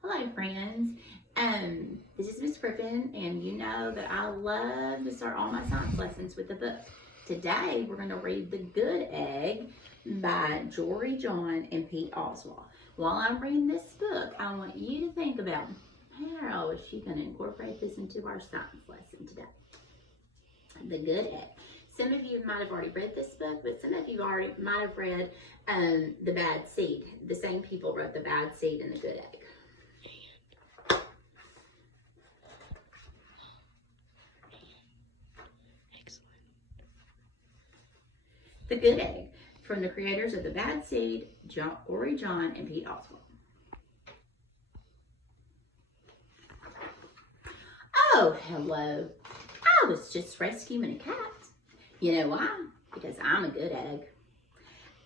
Hello, friends. This is Miss Griffin, and you know that I love to start all my science lessons with a book. Today, we're going to read The Good Egg by Jory John and Pete Oswald. While I'm reading this book, I want you to think about how is she going to incorporate this into our science lesson today. The Good Egg. Some of you might have already read this book, but some of you already might have read The Bad Seed. The same people wrote The Bad Seed and The Good Egg. The Good Egg, from the creators of The Bad Seed, Jory John and Pete Oswald. Oh, hello. I was just rescuing a cat. You know why? Because I'm a good egg.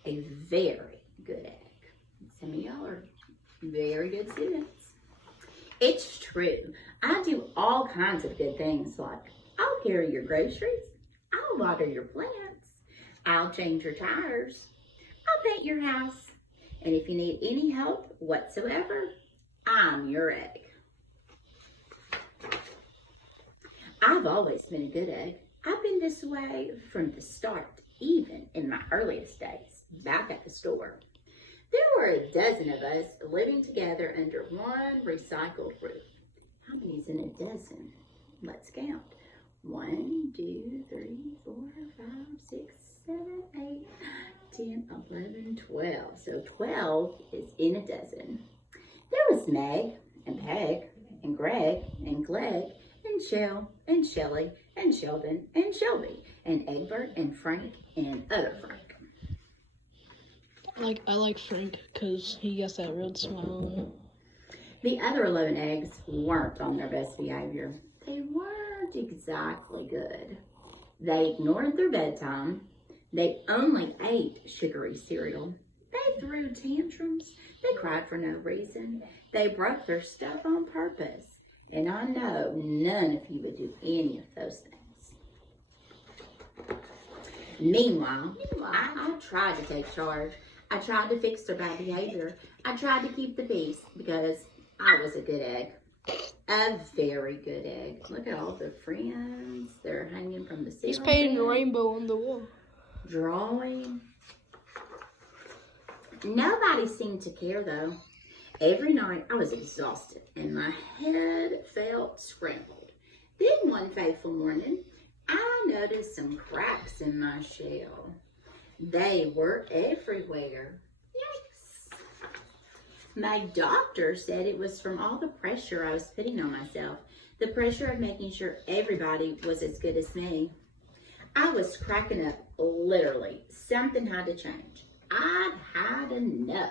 A very good egg. Some of y'all are very good students. It's true. I do all kinds of good things, like I'll carry your groceries, I'll water your plants, I'll change your tires, I'll paint your house, and if you need any help whatsoever, I'm your egg. I've always been a good egg. I've been this way from the start, even in my earliest days, back at the store. There were a dozen of us living together under one recycled roof. How many's in a dozen? Let's count. 1, 2, 3, 4, 5, 6, 7, 8, 10, 11, 12. So 12 is in a dozen. There was Meg and Peg and Greg and Glegg and Shell and Shelly and Sheldon and Shelby and Egbert and Frank and other Frank. I like Frank because he got that red smile on him. The other 11 eggs weren't on their best behavior. They weren't exactly good. They ignored their bedtime. They only ate sugary cereal. They threw tantrums. They cried for no reason. They broke their stuff on purpose. And I know none of you would do any of those things. Meanwhile, I tried to take charge. I tried to fix their bad behavior. I tried to keep the peace because I was a good egg. A very good egg. Look at all the friends. They're hanging from the ceiling. He's painting a rainbow on the wall. Drawing. Nobody seemed to care though. Every night I was exhausted and my head felt scrambled. Then one fateful morning, I noticed some cracks in my shell. They were everywhere. Yikes. My doctor said it was from all the pressure I was putting on myself, the pressure of making sure everybody was as good as me. I was cracking up, literally. Something had to change. I'd had enough.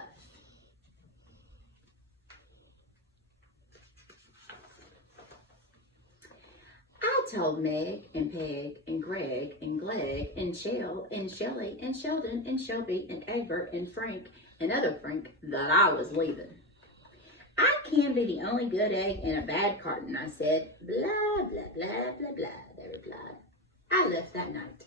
I told Meg and Peg and Greg and Glegg and Shell and Shelly and Sheldon and Shelby and Egbert and Frank and other Frank that I was leaving. I can't be the only good egg in a bad carton, I said. Blah, blah, blah, blah, blah, they replied. I left that night.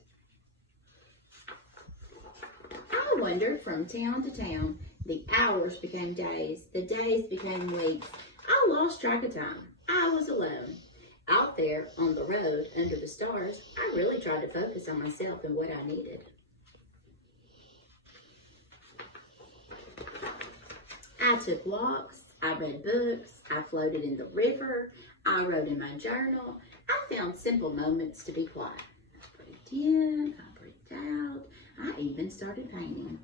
I wandered from town to town. The hours became days. The days became weeks. I lost track of time. I was alone. Out there on the road under the stars, I really tried to focus on myself and what I needed. I took walks, I read books, I floated in the river, I wrote in my journal. I found simple moments to be quiet. I breathed in, I breathed out, I even started painting.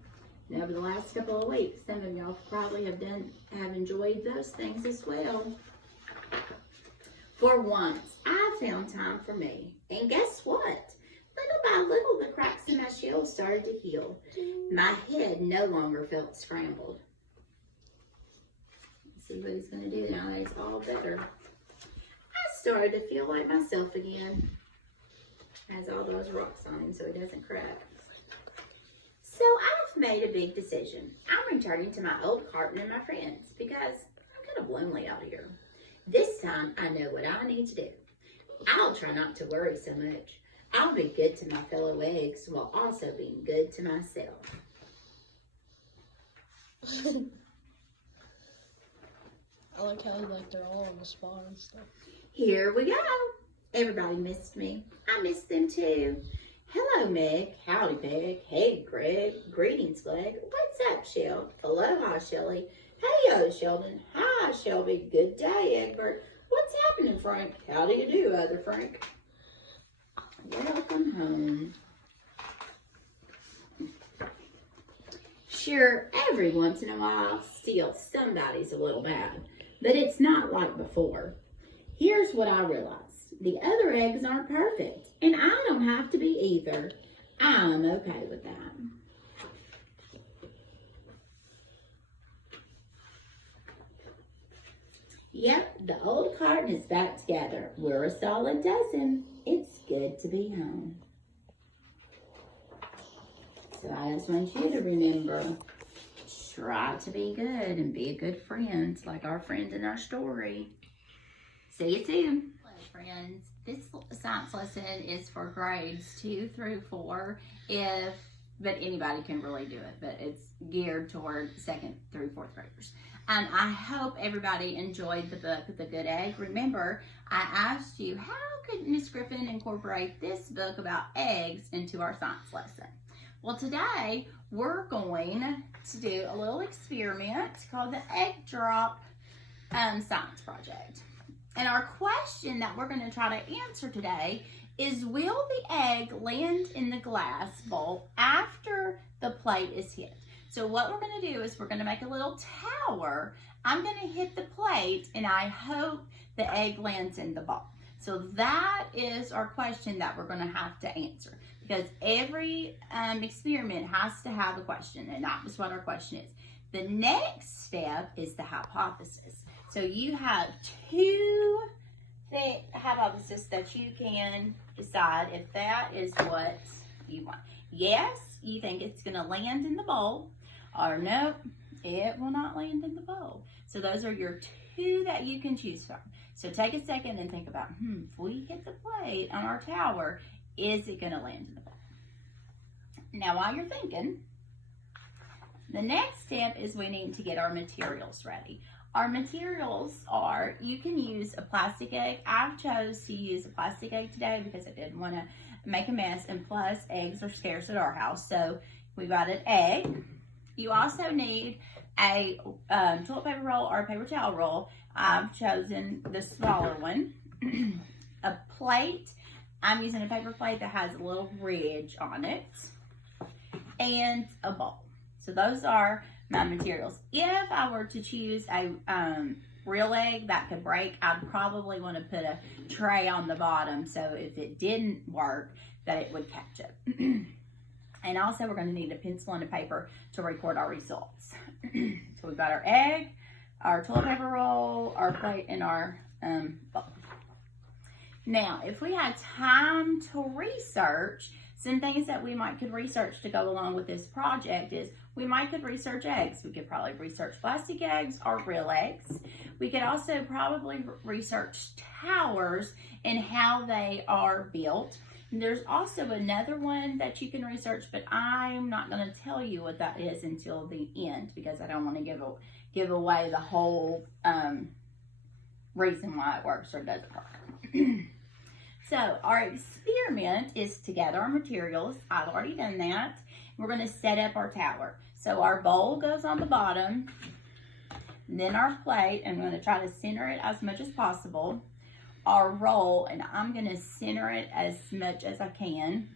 And over the last couple of weeks, some of y'all probably have enjoyed those things as well. For once, I found time for me. And guess what? Little by little, the cracks in my shell started to heal. My head no longer felt scrambled. Let's see what he's going to do now that he's all better. I started to feel like myself again. Has all those rocks on him so he doesn't crack. So I've made a big decision. I'm returning to my old carton and my friends because I'm kind of lonely out here. This time, I know what I need to do. I'll try not to worry so much. I'll be good to my fellow eggs while also being good to myself. I like how like they're all on the spot and stuff. Here we go. Everybody missed me. I missed them too. Hello, Meg. Howdy, Meg. Hey, Greg. Greetings, Greg. What's up, Shell? Aloha, Shelly. Hey, Sheldon. Hi, Shelby. Good day, Egbert. What's happening, Frank? How do you do, other Frank? Welcome home. Sure, every once in a while, still somebody's a little bad, but it's not like before. Here's what I realized. The other eggs aren't perfect, and I don't have to be either. I'm okay with that. Yep, the old carton is back together. We're a solid dozen. It's good to be home. So I just want you to remember, try to be good and be a good friend, like our friend in our story. See you soon. Hello, friends. This science lesson is for grades 2 through 4, but anybody can really do it, but it's geared toward 2nd through 4th graders. I hope everybody enjoyed the book, The Good Egg. Remember, I asked you, how could Miss Griffin incorporate this book about eggs into our science lesson? Well, today we're going to do a little experiment called the Egg Drop Science Project. And our question that we're going to try to answer today is, will the egg land in the glass bowl after the plate is hit? So what we're going to do is we're going to make a little tower. I'm going to hit the plate, and I hope the egg lands in the bowl. So that is our question that we're going to have to answer, because every experiment has to have a question, and that was what our question is. The next step is the hypothesis. So you have 2 hypotheses that you can decide if that is what you want. Yes, you think it's going to land in the bowl, or no, it will not land in the bowl. So those are your 2 that you can choose from. So take a second and think about, if we hit the plate on our tower, is it going to land in the bowl? Now, while you're thinking, the next step is we need to get our materials ready. Our materials are, you can use a plastic egg. I've chose to use a plastic egg today because I didn't want to make a mess, and plus eggs are scarce at our house. So we got an egg. You also need a toilet paper roll or a paper towel roll. I've chosen the smaller one. A plate. I'm using a paper plate that has a little ridge on it. And a bowl. So those are my materials. If I were to choose a real egg that could break, I'd probably want to put a tray on the bottom, so if it didn't work, that it would catch it. And also we're going to need a pencil and a paper to record our results. So we've got our egg, our toilet paper roll, our plate, and our bowl. Now, if we had time to research, some things that we could research to go along with this project is we could research eggs. We could probably research plastic eggs or real eggs. We could also probably research towers and how they are built. And there's also another one that you can research, but I'm not going to tell you what that is until the end, because I don't want to give away the whole reason why it works or doesn't work. So our experiment is to gather our materials. I've already done that. We're going to set up our tower. So our bowl goes on the bottom, then our plate, and I'm going to try to center it as much as possible. Our roll, and I'm going to center it as much as I can.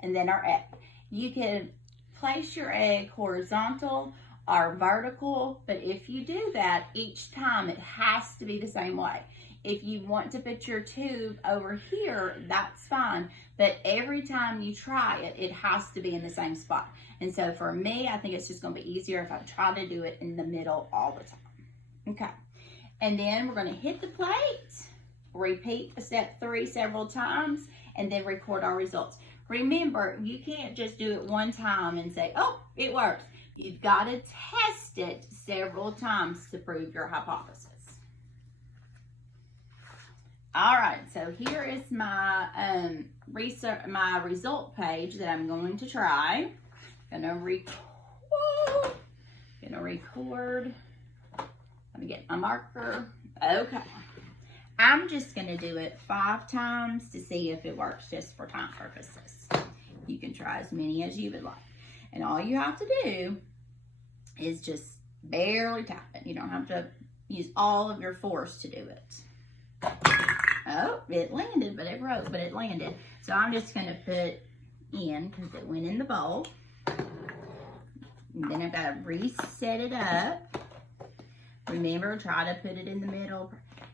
And then our egg. You can place your egg horizontal or vertical, but if you do that each time, it has to be the same way. If you want to put your tube over here, that's fine. But every time you try it, it has to be in the same spot. And so for me, I think it's just going to be easier if I try to do it in the middle all the time. Okay. And then we're going to hit the plate, repeat step 3 several times, and then record our results. Remember, you can't just do it one time and say, oh, it works. You've got to test it several times to prove your hypothesis. All right, so here is my result page that I'm going to try. Gonna record Let me get my marker. Okay. I'm just going to do it 5 times to see if it works just for time purposes. You can try as many as you would like. And all you have to do is just barely tap it. You don't have to use all of your force to do it. Oh, it landed, but it broke, but it landed. So I'm just going to put in, because it went in the bowl. And then I've got to reset it up. Remember, try to put it in the middle.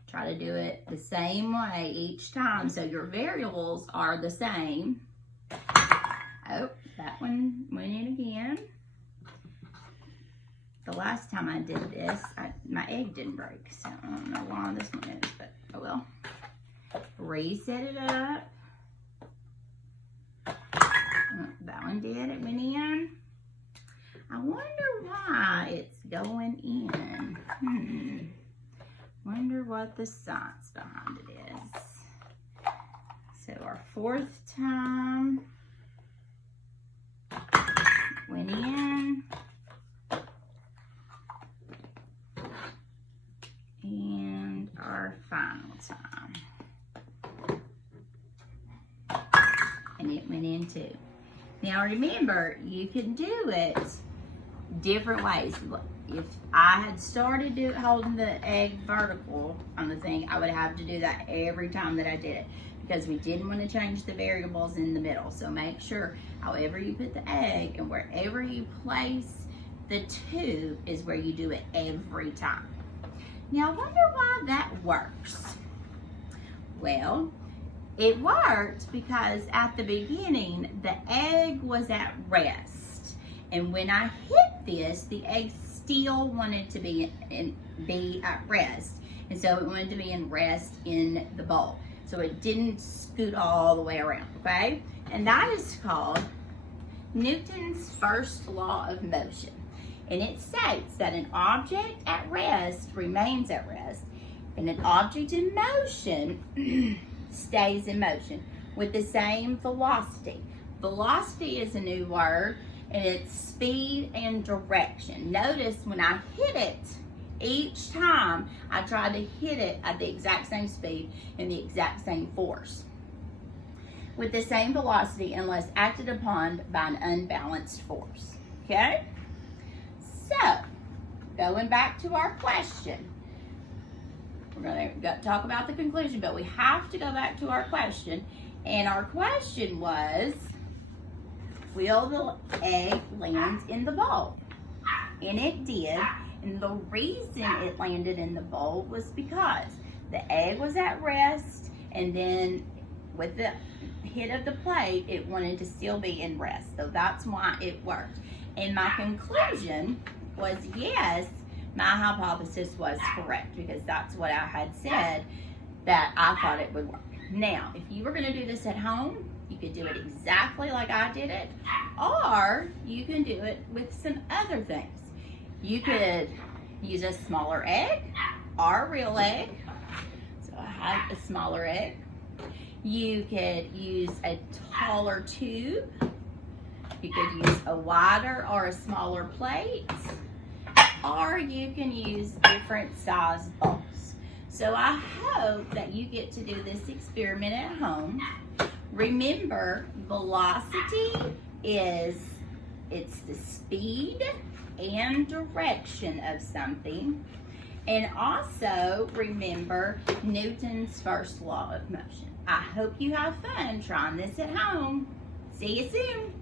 Try to do it the same way each time so your variables are the same. Oh, that one went in again. The last time I did this, my egg didn't break, so I don't know why this one is, but oh well. Reset it up. That one did, it went in. I wonder why it's going in. Wonder what the science behind it is. So our 4th time went in. And our final time. And it went in too. Now remember, you can do it different ways. If I had started holding the egg vertical on the thing, I would have to do that every time that I did it, because we didn't want to change the variables in the middle. So make sure however you put the egg and wherever you place the tube is where you do it every time. Now I wonder why that works. Well, it worked because at the beginning the egg was at rest, and when I hit this, the egg still wanted to be at rest, and so it wanted to be in rest in the bowl, so it didn't scoot all the way around. Okay, and that is called Newton's first law of motion, and it states that an object at rest remains at rest, and an object in motion stays in motion with the same velocity. Velocity is a new word, and it's speed and direction. Notice when I hit it, each time I try to hit it at the exact same speed and the exact same force with the same velocity unless acted upon by an unbalanced force. Okay? So, going back to our question, we're going to talk about the conclusion, but we have to go back to our question. And our question was, will the egg land in the bowl? And it did. And the reason it landed in the bowl was because the egg was at rest, and then with the hit of the plate, it wanted to still be in rest. So that's why it worked. And my conclusion was yes, my hypothesis was correct, because that's what I had said that I thought it would work. Now, if you were going to do this at home, you could do it exactly like I did it, or you can do it with some other things. You could use a smaller egg or a real egg. So I have a smaller egg. You could use a taller tube. You could use a wider or a smaller plate, or you can use different size bowls. So I hope that you get to do this experiment at home. Remember, velocity it's the speed and direction of something. And also remember Newton's first law of motion. I hope you have fun trying this at home. See you soon.